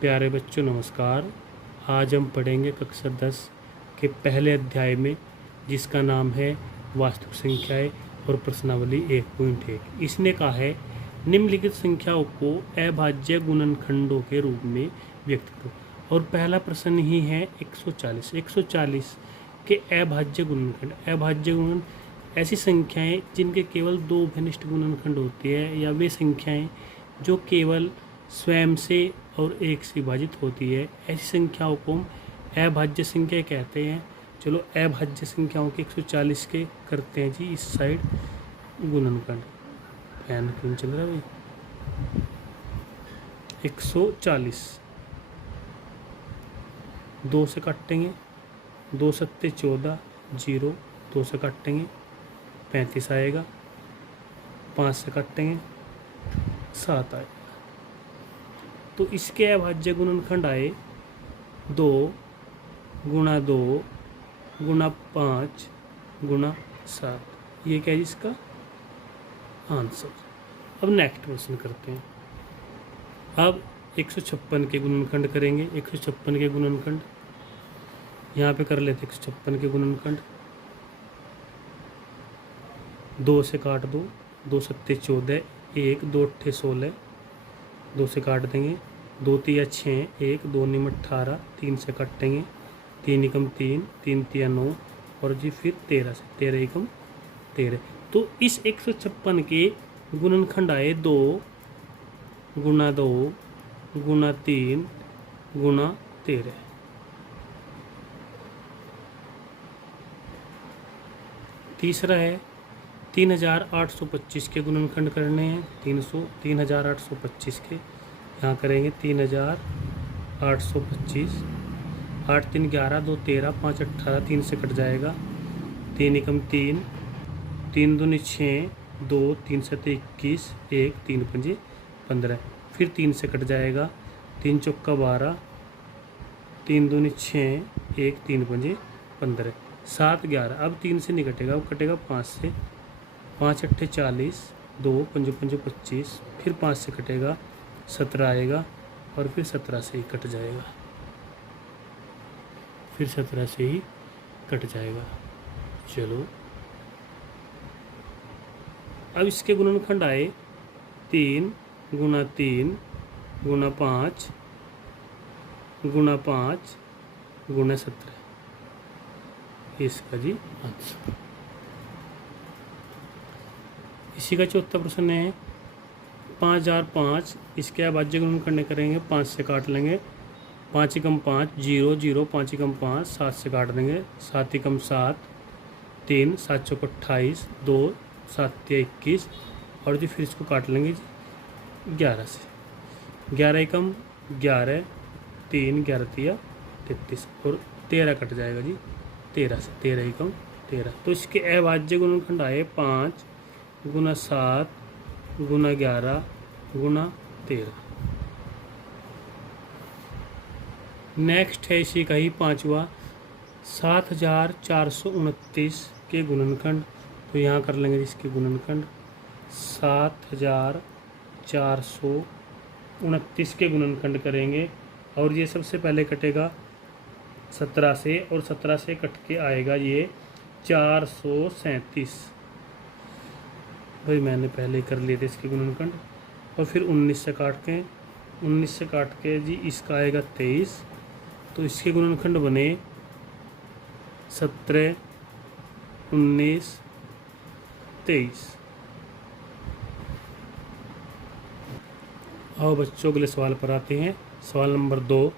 प्यारे बच्चों नमस्कार। आज हम पढ़ेंगे कक्षा 10 के पहले अध्याय में, जिसका नाम है वास्तविक संख्याएं और प्रश्नावली 1.1। इसने कहा है निम्नलिखित संख्याओं को अभाज्य गुणनखंडों के रूप में व्यक्त करो। और पहला प्रश्न ही है 140। 140 के अभाज्य गुणनखंड। अभाज्य गुणन ऐसी संख्याएं जिनके केवल दो घनिष्ठ गुणनखंड होते हैं, या वे संख्याएं जो केवल स्वयं से और एक से विभाजित होती है, ऐसी संख्याओं को हम अभाज्य संख्या कहते हैं। चलो अभाज्य संख्याओं के 140 के करते हैं जी इस साइड गुणनखंड। फैन क्यों चल रहा है भाई। 140 2 से काटेंगे, 2 सत्ते 14, 0 2 से काटेंगे 35 आएगा, 5 से काटेंगे 7 आएगा। तो इसके अभाज्य गुणनखंड आए 2 गुणा 2 गुणा 5 गुणा 7। ये क्या है इसका आंसर। अब नेक्स्ट प्रश्न करते हैं। अब 156 के गुणनखंड करेंगे। 156 के गुणनखंड यहाँ पे कर लेते। 156 के गुणनखंड 2 से काट दो, 2 सत्ते 14, 1 2 अट्ठे 16, 2 से काट देंगे, 2 तिया 6, 1 2 निम 18, 3 से काटेंगे, 3 एकम 3, 3 तिया 9 और जी फिर 13 से 13 एकम 13। तो इस 156 के गुणनखंड आए 2 गुणा 2 गुणा 3 गुणा 13। तीसरा है 3825 के गुणनखंड करने हैं। 3825 के यहाँ करेंगे 3825। 8 3 11, 2 13, 5 18, 3 से कट जाएगा, 3 एकम 3, 3 दूनी 6, 2 3 7 21, 1 3 पंजे 15, फिर 3 से कट जाएगा, 3 चौका 12, 3 दूनी 6, 1 3 पंजे 15, 7 11। अब 3 से नहीं कटेगा, अब कटेगा 5 से, 5 अट्ठे 40, 2 पंजे पंजे 25, फिर 5 से कटेगा 17 आएगा और फिर 17 से ही कट जाएगा, फिर 17 से ही कट जाएगा। चलो अब इसके गुणनखंड आए 3 गुणा 3 गुणा 5 गुणा 5 गुणा 17। इसका जी आंसर। इसी का चौथा प्रश्न है 5005। इसके अभाज्य गुणनखंड करेंगे, 5 से काट लेंगे, 5 एकम 5 0 0, 5 एकम 5, 7 से काट देंगे, 7 एकम 7, 3 7 चौक 28, 2 7 तिया 21 और जी फिर इसको काट लेंगे 11 से, 11 एकम 11, 3 11 तिया 33 और 13 कट जाएगा जी 13 से, 13 एकम 13। तो इसके अभाज्य गुणनखंड आए 5 गुणा 7 गुणा 11 गुणा 13। नेक्स्ट है इसी का ही पांचवा 7429 के गुणनखंड। तो यहाँ कर लेंगे इसके गुणनखंड 7429 के गुणनखंड करेंगे। और ये सबसे पहले कटेगा 17 से, और 17 से कट के आएगा ये 437। भाई मैंने पहले कर लिए थे इसके गुणनखंड। और फिर 19 से काट के, 19 से काट के जी इसका आएगा 23। तो इसके गुणनखंड बने 17 19 23। आओ बच्चों अगले सवाल पर आते हैं। सवाल नंबर 2,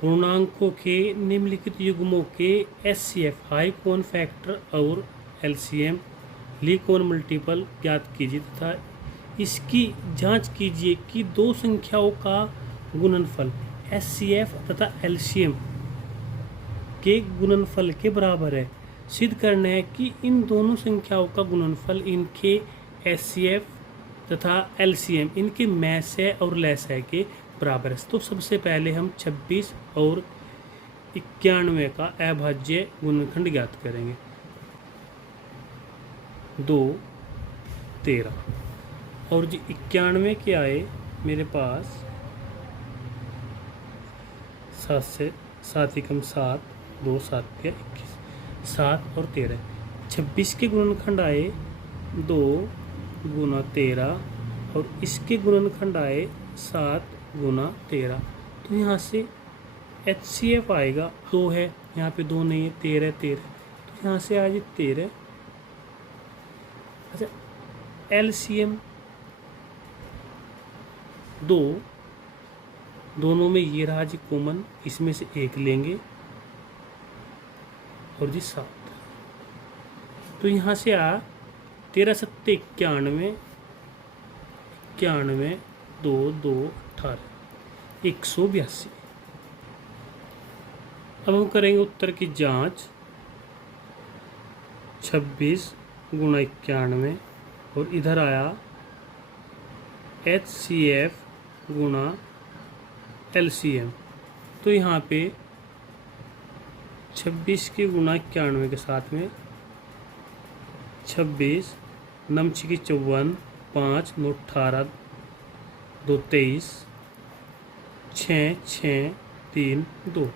पूर्णांकों के निम्नलिखित युग्मों के HCF हाई कॉमन फैक्टर और LCM ली कॉमन मल्टीपल ज्ञात कीजिए तथा इसकी जांच कीजिए कि दो संख्याओं का गुणनफल HCF तथा LCM के गुणनफल के बराबर है। सिद्ध करना है कि इन दोनों संख्याओं का गुणनफल इनके HCF तथा LCM इनके मैस है और लेस है के बराबर है। तो सबसे पहले हम 26 और 91 का अभाज्य गुणनखंड ज्ञात करेंगे। 2 13 और जी 91 के आए मेरे पास सात एकम 7, 2 7 या 21, 7 और 13। 26 के गुणनखंड आए 2 गुना 13 और इसके गुणनखंड आए 7 गुना 13। तो यहाँ से HCF आएगा 2 है, यहाँ पे 2 नहीं है, 13 13, तो यहाँ से आ जाए 13। अच्छा, LCM 2, दोनों में ये रहा जी कॉमन, इसमें से एक लेंगे और जी 7, तो यहाँ से आ 13 7 91, 91 2 2 18, 182। अब हम करेंगे उत्तर की जांच। 26 गुणा 91 और इधर आया HCF गुणा LCM, तो यहाँ पे 26 के गुणा 91 के साथ में 26 नम छिकी 54, 5 9 18, 2 23, 6 6 3 2,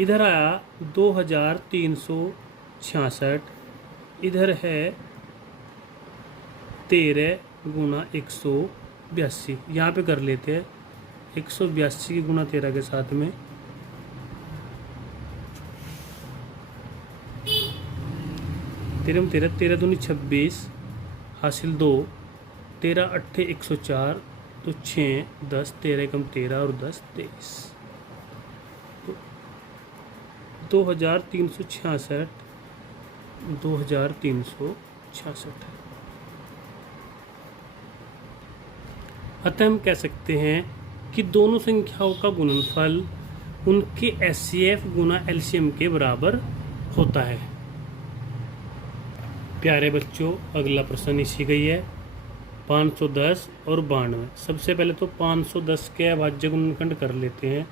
इधर आया 2366, इधर है 13 गुणा 182। यहाँ पे कर लेते हैं 182 की गुणा 13 के साथ में 13 13 दूनी 26 हासिल 2, 13 8 104, तो 6 10, 13 कम 13 और 10 23, तो 2366, 2366। अतः हम कह सकते हैं कि दोनों संख्याओं का गुणनफल उनके HCF गुना LCM के बराबर होता है। प्यारे बच्चों, अगला प्रश्न इसी का ही है, 510 और 92। सबसे पहले तो 510 के अभाज्य गुणनखंड कर लेते हैं।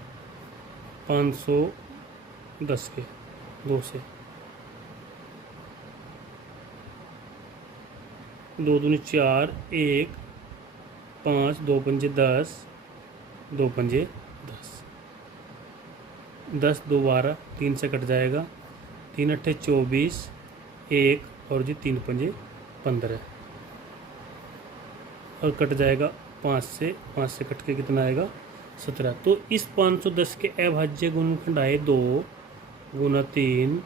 510 के 2 से 2 दूनी 4, 1 5, 2 पंजे 10, 2 पंजे 10, 10 2 12, 3 से कट जाएगा, 3 अट्ठे 24, 1 और जी 3 पंजे 15 और कट जाएगा 5 से कट के कितना आएगा 17। तो इस 510 के अभाज्य गुणनखंड आए 2 गुना 3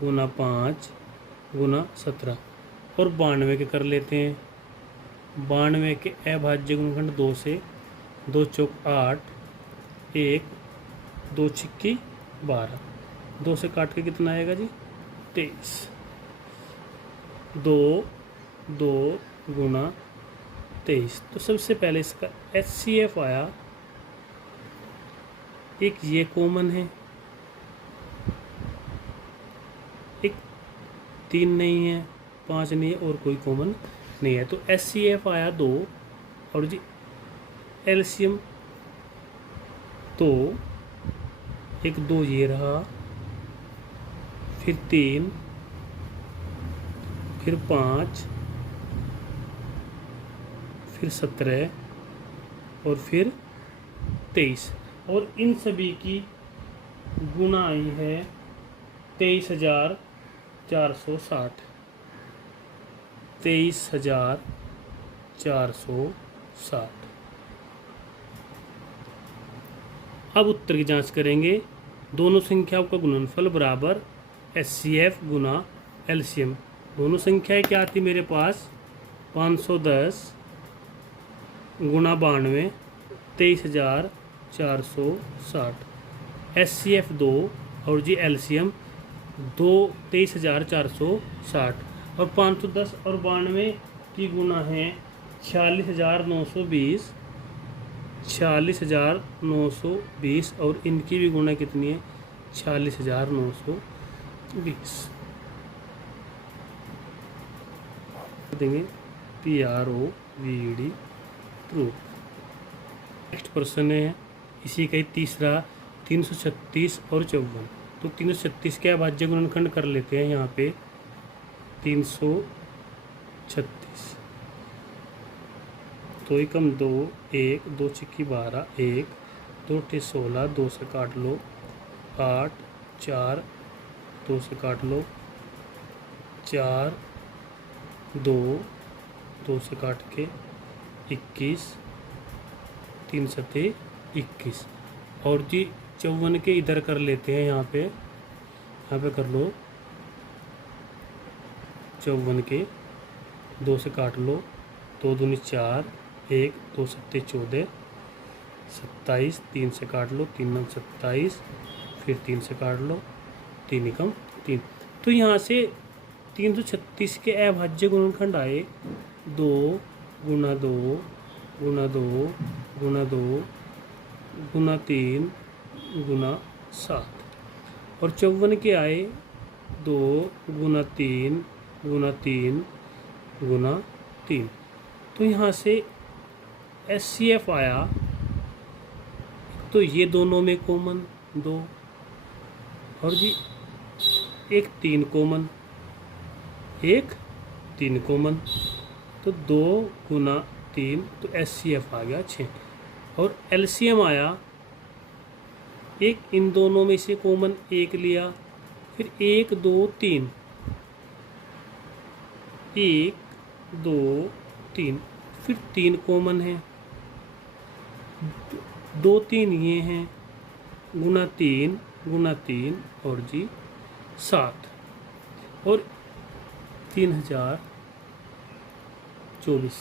गुना 5 गुना 17 और 92 के कर लेते हैं। 92 के अभाज्य गुणनखंड 2 से 2 चौक 8, 1 2 छिक्की 12, 2 से काट के कितना आएगा जी 23। 2 2 गुना 23, तो सबसे पहले इसका HCF आया, एक ये कॉमन है, एक 3 नहीं है, 5 नहीं है और कोई कॉमन नहीं है, तो HCF आया 2 और जी LCM तो एक 2 ये रहा, फिर 3, फिर 5, फिर 17 और फिर 23 और इन सभी की गुणा आई है 23,460, 23,460। अब उत्तर की जांच करेंगे। दोनों संख्याओं का गुणनफल बराबर HCF गुना LCM। दोनों संख्याएं क्या आती मेरे पास, 510 गुना 92, 23,460, HCF 2 और जी LCM 2, 23,460 और 510 और 92 की गुणा है 46,920, 46,920 और इनकी भी गुणा कितनी है 46,920। देंगे PROVD ट्रू। नेक्स्ट प्रश्न है इसी का ही तीसरा, 336 और 54। तो 336 के अभाज्य गुणनखंड कर लेते हैं। यहाँ पे 336 तो एकम 2 1 2 छिक्की 12 1 2 टे 16, 2 से काट लो 8, 4 2 से काट लो 4, 2 से काट के 21, 3 सते 21। और जी 54 के इधर कर लेते हैं, यहाँ पे कर लो 54 के 2 से काट लो 2 दूनी 4, 1 2 सत्ते 14, 27, 3 से काट लो 3 9 27, फिर 3 से काट लो 3 एकम 3। तो यहाँ से 336 के अभाज्य गुणनखंड आए 2 गुना 2 गुना 2 गुना 2 गुना 3 गुना 7, और 54 के आए 2 गुना 3 गुना 3 गुना 3। तो यहाँ से HCF आया, तो ये दोनों में कॉमन 2, और जी एक 3 कॉमन, एक 3 कॉमन, तो 2 गुना 3, तो HCF आ गया 6। और LCM आया, एक इन दोनों में से कॉमन 1 लिया, फिर 1 2 3, 1 2 3, फिर 3 कॉमन है, 2 3 ये हैं, गुना 3 और जी 7, और 3024।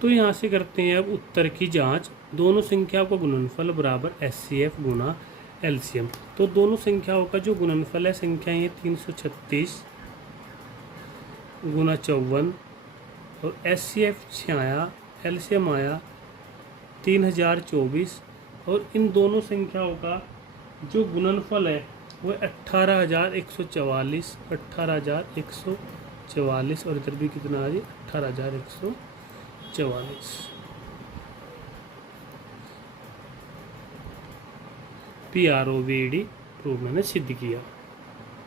तो यहाँ से करते हैं अब उत्तर की जांच। दोनों संख्याओं का गुणनफल बराबर HCF गुना LCM। तो दोनों संख्याओं का जो गुणनफल है, संख्याएं हैं 336 गुना 54, और HCF 6 आया, LCM आया 3024, और इन दोनों संख्याओं का जो गुणनफल है वो 18144, 18144, और इधर भी कितना आ जी 18144। PROVD प्रूव मैंने सिद्ध किया।